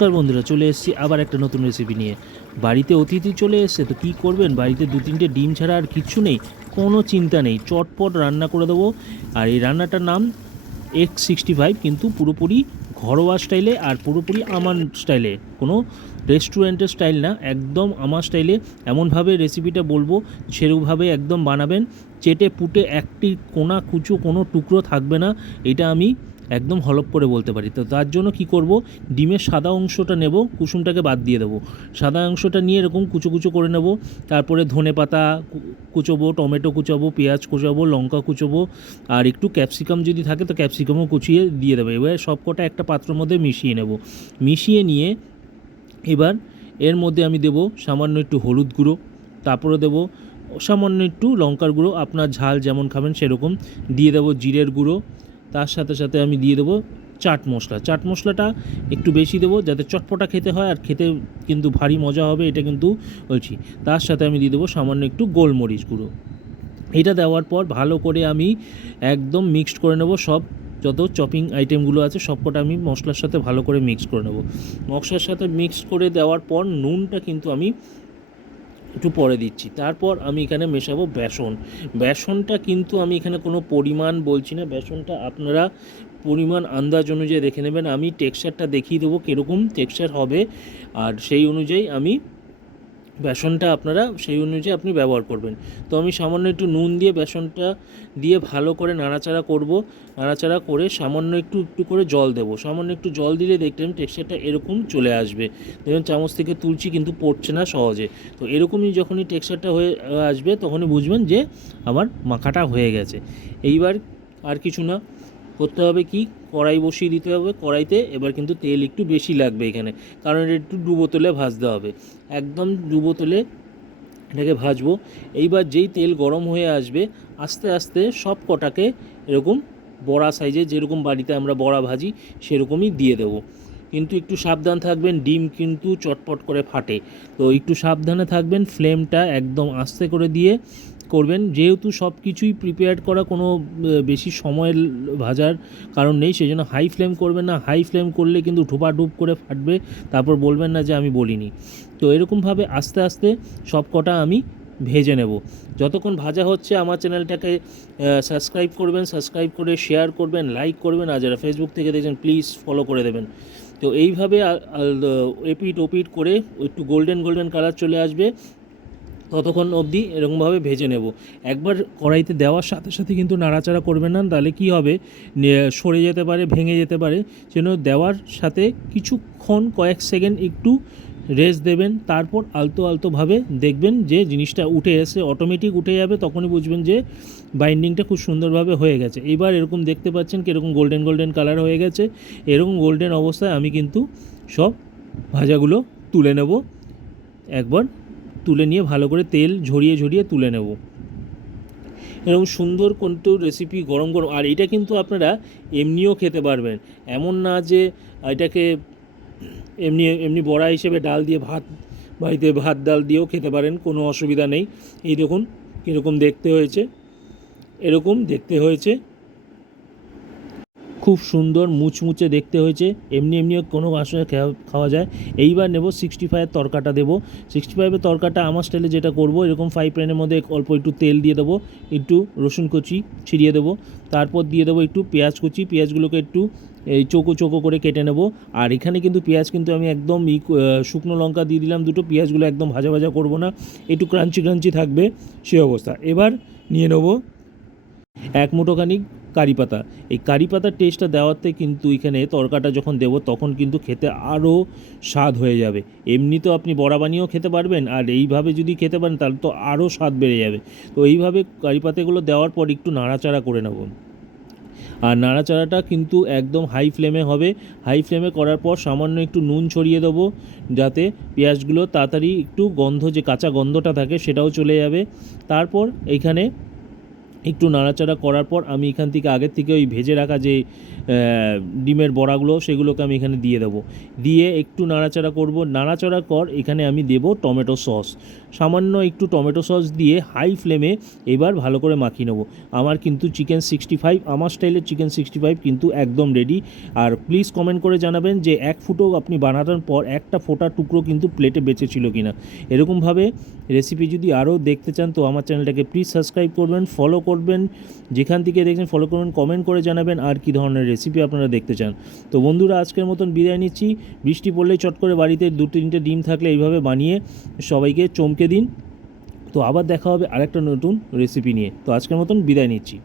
নমস্কার বন্ধুরা, চলে এসেছি আবার একটা নতুন রেসিপি নিয়ে। বাড়িতে অতিথি চলে এসছে তো কী করবেন, বাড়িতে 2-3টে ডিম ছাড়া আর কিচ্ছু নেই, কোনো চিন্তা নেই, চটপট রান্না করে দেবো। আর এই রান্নাটার নাম X65, কিন্তু পুরোপুরি ঘরোয়া স্টাইলে আর পুরোপুরি আমার স্টাইলে, কোনো রেস্টুরেন্টের স্টাইল না, একদম আমার স্টাইলে। এমনভাবে রেসিপিটা বলবো সেরকমভাবে একদম বানাবেন, চেটে পুটে একটি কোনা কুচো কোনো টুকরো থাকবে না, এটা আমি একদম হলপ করে বলতে পারি। তো তার জন্য কি করব, ডিমের সাদা অংশটা নেব, কুসুমটাকে বাদ দিয়ে দেবো। সাদা অংশটা নিয়ে এরকম কুচো কুচো করে নেব। তারপরে ধনে পাতা কুচোবো, টমেটো কুচোবো, পেঁয়াজ কুচোবো, লঙ্কা কুচোবো, আর একটু ক্যাপসিকাম যদি থাকে তো ক্যাপসিকামও কুচিয়ে দিয়ে দেবো। এবার সব কটা একটা পাত্রের মধ্যে মিশিয়ে নেব। মিশিয়ে নিয়ে এবার এর মধ্যে আমি দেব সামান্য একটু হলুদ গুঁড়ো, তারপরে দেব সামান্য একটু লঙ্কার গুঁড়ো, আপনার ঝাল যেমন খাবেন সেরকম দিয়ে দেবো। জিরের গুঁড়ো, তার সাথে সাথে আমি দিয়ে দেবো চাট মশলা। চাট মশলাটা একটু বেশি দেবো যাতে চটপটা খেতে হয়, আর খেতে কিন্তু ভারী মজা হবে, এটা কিন্তু বলছি। তার সাথে আমি দিয়ে দেবো সামান্য একটু গোলমরিচ গুঁড়ো। এটা দেওয়ার পর ভালো করে আমি একদম মিক্সড করে নেব। সব যত চপিং আইটেমগুলো আছে সবকটা আমি মশলার সাথে ভালো করে মিক্স করে নেব। মশলার সাথে মিক্স করে দেওয়ার পর নুনটা কিন্তু আমি একটু পরে দিচ্ছি। তারপর আমি এখানে মেশাবো বেসন। বেসনটা কিন্তু আমি এখানে কোনো পরিমাণ বলছি না, বেসনটা আপনারা পরিমাণ আন্দাজ অনুযায়ী দেখে নেবেন। আমি টেক্সচারটা দেখিয়ে দেবো কীরকম টেক্সচার হবে, আর সেই অনুযায়ী আমি বেসনটা আপনারা সেই অনুযায়ী আপনি ব্যবহার করবেন। তো আমি সামান্য একটু নুন দিয়ে বেসনটা দিয়ে ভালো করে নাড়াচাড়া করব। নাড়াচাড়া করে সামান্য একটু একটু করে জল দেবো। সামান্য একটু জল দিলে দেখবেন টেক্সচারটা এরকম চলে আসবে। দেখবেন চামচ থেকে তুলছি কিন্তু পড়ছে না সহজে। তো এরকমই যখনই টেক্সচারটা হয়ে আসবে তখনই বুঝবেন যে আমার মাখাটা হয়ে গেছে। এইবার আর কিছু না, করতে হবে কি, কড়াই বসিয়ে দিতে হবে। কড়াইতে এবার কিন্তু তেল একটু বেশি লাগবে এখানে, কারণ এটা একটু ডুবো তেলে ভাজতে হবে, একদম ডুবো তেলে এটাকে ভাজবো। এইবার যেই তেল গরম হয়ে আসবে আস্তে আস্তে সব কটাকে এরকম বড়া সাইজে, যেরকম বাড়িতে আমরা বড়া ভাজি সেরকমই দিয়ে দেবো। কিন্তু একটু সাবধান থাকবেন, ডিম কিন্তু চটপট করে ফাটে, তো একটু সাবধানে থাকবেন। ফ্লেমটা একদম আস্তে করে দিয়ে করবেন, যেহেতু সব কিছুই প্রিপেয়ার করা, কোনো বেশি সময় ভাজার কারণ নেই, সেই জন্য হাই ফ্লেম করবেন না। হাই ফ্লেম করলে কিন্তু ঢুপাঢুপ করে ফাটবে, তারপর বলবেন না যে আমি বলিনি। তো এরকমভাবে আস্তে আস্তে সব কটা আমি ভেজে নেব। যতক্ষণ ভাজা হচ্ছে আমার চ্যানেলটাকে সাবস্ক্রাইব করবেন, সাবস্ক্রাইব করে শেয়ার করবেন, লাইক করবেন, আর যারা ফেসবুক থেকে দেখছেন প্লিজ ফলো করে দেবেন। তো এইভাবে এপিট ওপিট করে একটু গোল্ডেন গোল্ডেন কালার চলে আসবে ততক্ষণ অবধি এরকমভাবে ভেজে নেব। একবার কড়াইতে দেওয়ার সাথে সাথে কিন্তু নাড়াচাড়া করবেন না, তাহলে কী হবে, সরে যেতে পারে, ভেঙে যেতে পারে। সেজন্য দেওয়ার সাথে কিছুক্ষণ কয়েক সেকেন্ড একটু রেস্ট দেবেন, তারপর আলতো আলতোভাবে দেখবেন যে জিনিসটা উঠে এসে অটোমেটিক উঠে যাবে, তখনই বুঝবেন যে বাইন্ডিংটা খুব সুন্দরভাবে হয়ে গেছে। এইবার এরকম দেখতে পাচ্ছেন কীরকম গোল্ডেন গোল্ডেন কালার হয়ে গেছে। এরকম গোল্ডেন অবস্থায় আমি কিন্তু সব ভাজাগুলো তুলে নেব। একবার তুলে নিয়ে ভালো করে তেল ঝরিয়ে ঝরিয়ে তুলে নেব। এরকম সুন্দর কিন্তু রেসিপি গরম গরম, আর এটা কিন্তু আপনারা এমনিও খেতে পারবেন, এমন না যে এটাকে এমনি এমনি বড়া হিসেবে ডাল দিয়ে ভাত, বাড়িতে ভাত ডাল দিয়েও খেতে পারেন, কোনো অসুবিধা নেই। এই দেখুন কীরকম দেখতে হয়েছে, এরকম দেখতে হয়েছে, খুব সুন্দর মুচমুচে দেখতে হয়েছে। এমনি এমনিও কোনো আসলে খাওয়া যায়। এইবার নেব 65-এর তরকাটা দেবো। 65-এর তরকাটা আমার স্টাইলে যেটা করব, এরকম ফ্রাই প্যানের মধ্যে অল্প একটু তেল দিয়ে দেবো, একটু রসুন কুচি ছিড়িয়ে দেবো, তারপর দিয়ে দেবো একটু পেঁয়াজ কুচি। পেঁয়াজগুলোকে একটু এই চৌকো চৌকো করে কেটে নেব। আর এখানে কিন্তু পেঁয়াজ কিন্তু আমি একদম শুকনো লঙ্কা দিয়ে দিলাম দুটো, পেঁয়াজগুলো একদম ভাজা ভাজা করব না, একটু ক্রাঞ্চি ক্রাঞ্চি থাকবে সে অবস্থা। এবার নিয়ে নেব এক মুঠোখানি কারি পাতা। এই কারি পাতার টেস্টটা দেওয়াতে কিন্তু এখানে তরকাটা যখন দেবো তখন কিন্তু খেতে আরও স্বাদ হয়ে যাবে। এমনি তো আপনি বড়া বানিয়েও খেতে পারবেন, আর এইভাবে যদি খেতে পারেন তাহলে তো আরও স্বাদ বেড়ে যাবে। তো এইভাবে কারি পাতাগুলো দেওয়ার পর একটু নাড়াচাড়া করে নেব, আর নাড়াচাড়াটা কিন্তু একদম হাই ফ্লেমে হবে। হাই ফ্লেমে করার পর সামান্য একটু নুন ছড়িয়ে দেবো, যাতে পেঁয়াজগুলো তাড়াতাড়ি একটু গন্ধ, যে কাঁচা গন্ধটা থাকে সেটাও চলে যাবে। তারপর এইখানে একটু নাড়াচাড়া করার পর আমি এখান থেকে আগের থেকে ওই ভেজে রাখা যে ডিমের বড়াগুলো সেগুলোকে আমি এখানে দিয়ে দেবো। দিয়ে একটু নাড়াচাড়া করব। নাড়াচাড়া কর এখানে আমি দেব টমেটো সস। সামান্য একটু টমেটো সস দিয়ে হাই ফ্লেমে এবার ভালো করে মাখিয়ে নেবো। আমার কিন্তু চিকেন 65, আমার স্টাইলের চিকেন 65 কিন্তু একদম রেডি। আর প্লিজ কমেন্ট করে জানাবেন যে এক ফুটো আপনি বানানোর পর একটা ফোটা টুকরো কিন্তু প্লেটে বেঁচে ছিল কিনা। এরকমভাবে রেসিপি যদি আরও দেখতে চান তো আমার চ্যানেলটাকে প্লিজ সাবস্ক্রাইব করবেন, ফলো করবেন, যেখান থেকে দেখছেন ফলো করবেন, কমেন্ট করে জানাবেন আর কী ধরনের রেসিপি আপনারা দেখতে চান। তো বন্ধুরা, আজকের মতন বিদায় নিচ্ছি। বৃষ্টি পড়লেই চট করে বাড়িতে 2-3টে ডিম থাকলে এইভাবে বানিয়ে সবাইকে চমকে দিন। তো আবার দেখা হবে আরেকটা নতুন রেসিপি নিয়ে। তো আজকের মতন বিদায় নিচ্ছি।